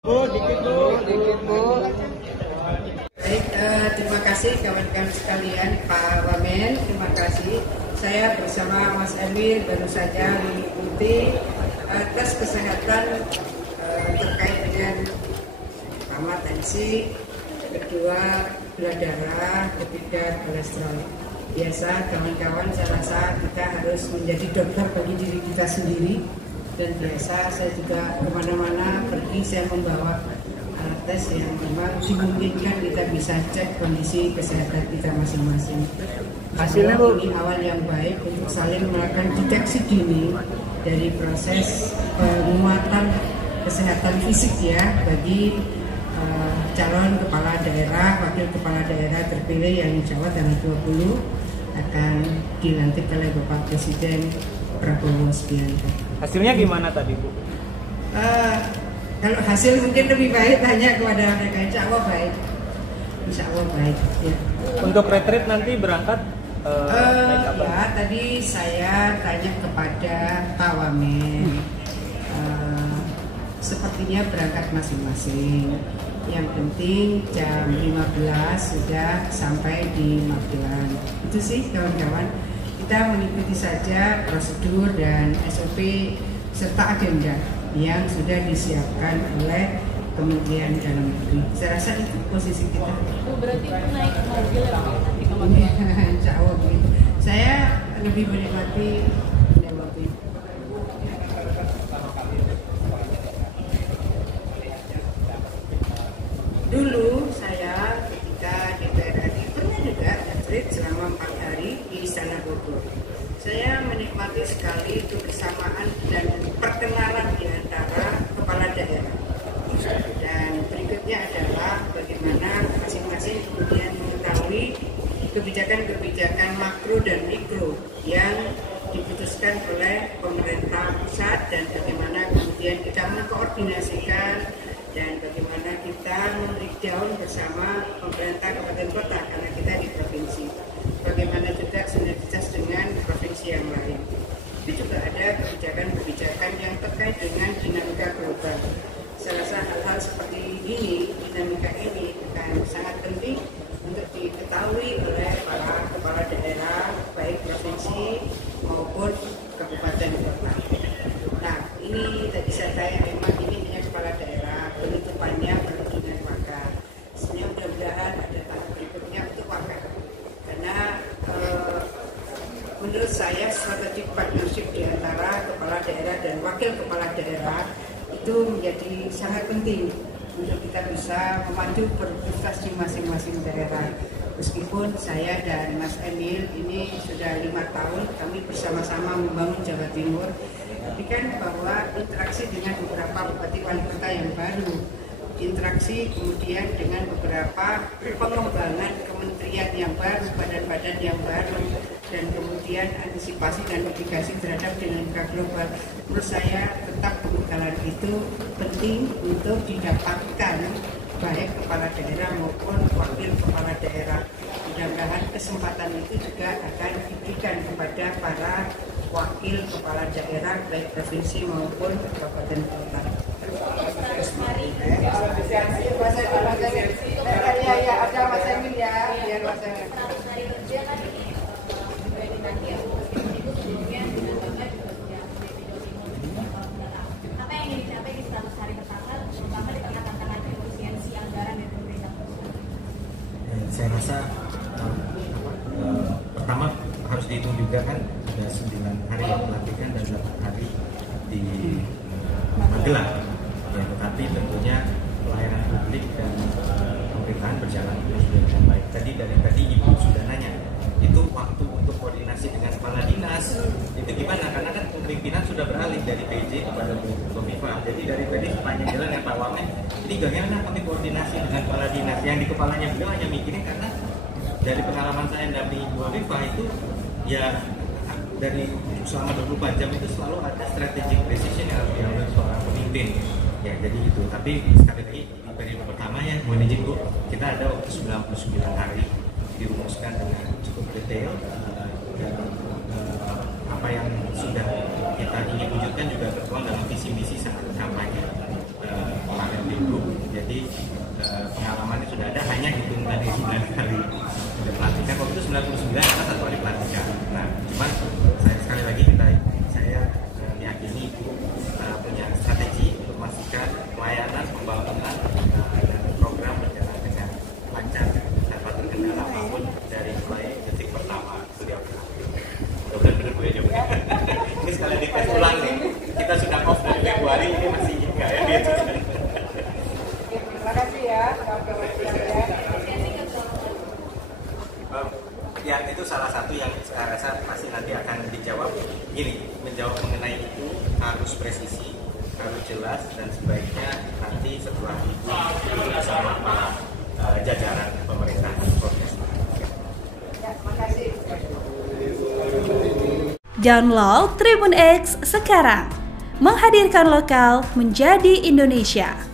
Bu, dikit Bu. Baik, terima kasih kawan-kawan sekalian, Pak Wamen, terima kasih. Saya bersama Mas Emil baru saja mengikuti tes kesehatan terkait dengan pertama tensi, kedua gula darah, ketiga kolesterol. Biasa kawan-kawan, saya rasa kita harus menjadi dokter bagi diri kita sendiri. Dan biasa saya juga kemana-mana pergi, saya membawa alat tes yang memang dimungkinkan kita bisa cek kondisi kesehatan kita masing-masing. Hasilnya ini awal yang baik untuk saling melakukan deteksi dini dari proses penguatan kesehatan fisik ya bagi calon kepala daerah, wakil kepala daerah terpilih yang insya Allah tanggal 20 akan dilantik oleh Bapak Presiden Prabowo Subianto. Hasilnya gimana tadi Bu? Kalau hasil mungkin lebih baik tanya kepada mereka. Insya Allah baik. Insya Allah baik. Ya. Untuk retreat nanti berangkat naik kapan? Ya, tadi saya tanya kepada Pak Wamen. Sepertinya berangkat masing-masing. Yang penting jam 15 sudah sampai di Magelang. Itu sih kawan-kawan. Kita mengikuti saja prosedur dan SOP serta agenda yang sudah disiapkan oleh Kementerian Dalam Negeri. Saya rasa itu posisi kita. Berarti itu naik mobil ya nanti ke Magelang? Insya Allah begitu. Saya lebih menikmati mobil. Dulu saya ketika di PRRI pernah juga retreat selama 4 hari di Istana Bogor. Saya menikmati sekali kebersamaan dan perkenalan di antara kepala daerah. Dan berikutnya adalah bagaimana masing-masing kemudian mengetahui kebijakan-kebijakan makro dan mikro yang diputuskan oleh pemerintah pusat dan bagaimana kemudian kita mengkoordinasikan dan bagaimana kita men-breakdown bersama pemerintah kabupaten kota karena kita di provinsi. Bagaimana juga sinergitas dengan provinsi yang lain. Itu juga ada kebijakan-kebijakan yang terkait dengan dinamika global. Saya rasa hal-hal seperti ini, dinamika ini akan sangat penting untuk diketahui oleh para kepala daerah, baik provinsi maupun kabupaten kota. Nah, ini tadi saya tanya memang ini hanya kepala daerah, penutupannya perlu dengan wakil. Sebenarnya mudah-mudahan ada tahap berikutnya untuk wakil. Karena menurut saya strategi partnership di antara kepala daerah dan wakil kepala daerah itu menjadi sangat penting untuk kita bisa memandu produktivitas di masing-masing daerah. Meskipun saya dan Mas Emil ini sudah 5 tahun kami bersama-sama membangun Jawa Timur, tapi kan bahwa interaksi dengan beberapa bupati wali kota yang baru, interaksi kemudian dengan beberapa pengembangan kementerian yang baru, badan-badan yang baru, dan kemudian antisipasi dan mitigasi terhadap dinamika global. Menurut saya tetap pembekalan itu penting untuk didapatkan baik kepala daerah maupun wakil kepala daerah. Mudah-mudahan kesempatan itu juga akan diberikan kepada para wakil kepala daerah baik provinsi maupun kabupaten kota. Ya, ada Mas Emil ya, biar Mas Emil. Apa yang ingin dicapai di 100 hari pertama, terutama di tengah tantangan efisiensi anggaran dan pemerintah pusat? Saya rasa pertama harus dihitung juga kan sudah 9 hari yang pelantikan dan 8 hari di Magelang. Ya, tetapi tentunya pelayanan publik dan pemerintahan berjalan dengan baik. Dari tadi Ibu sudah nanya, itu waktu untuk koordinasi dengan kepala dinas itu gimana? Karena kan pemimpinan sudah beralih dari PJ kepada Kofifa. Jadi dari PJ sepanjang jalan ya Pak Wamen, ini bagaimana kami koordinasi dengan kepala dinas yang di kepalanya beliau hanya mikirin karena dari pengalaman saya dampingi Bu Kofifa itu ya dari selama 24 jam itu selalu ada strategic decision yang harus diambil seorang pemimpin. Ya jadi itu, tapi sekali lagi di periode pertama ya mohon izin Bu, kita ada waktu 99 hari dirumuskan dengan cukup detail dan apa yang sudah kita ingin wujudkan juga tertuang dalam visi misi saat kampanye kemarin minggu Jadi pengalamannya sudah ada, hanya hitung tadi 9 kali pelantikan. Waktu itu 99 karena 1 kali pelantikan. Nah, cuman sekali lagi saya meyakini Ibu punya strategi untuk memastikan pelayanan, pembangunan dan program berjalan dengan lancar tanpa terkendala apapun dari mulai detik pertama beliau berhasil. Benar-benar Bu ya jawabnya. Ini sekali dites ulang nih. Kita sudah off dari Februari, ini masih enggak ya dia. Terima kasih ya. Ya, itu salah satu yang saya rasa pasti nanti akan dijawab. Gini, menjawab mengenai itu harus presisi, harus jelas, dan sebaiknya nanti setelah itu bersama para jajaran pemerintah provinsi. Ya, terima kasih. Download Tribun X sekarang, menghadirkan lokal menjadi Indonesia.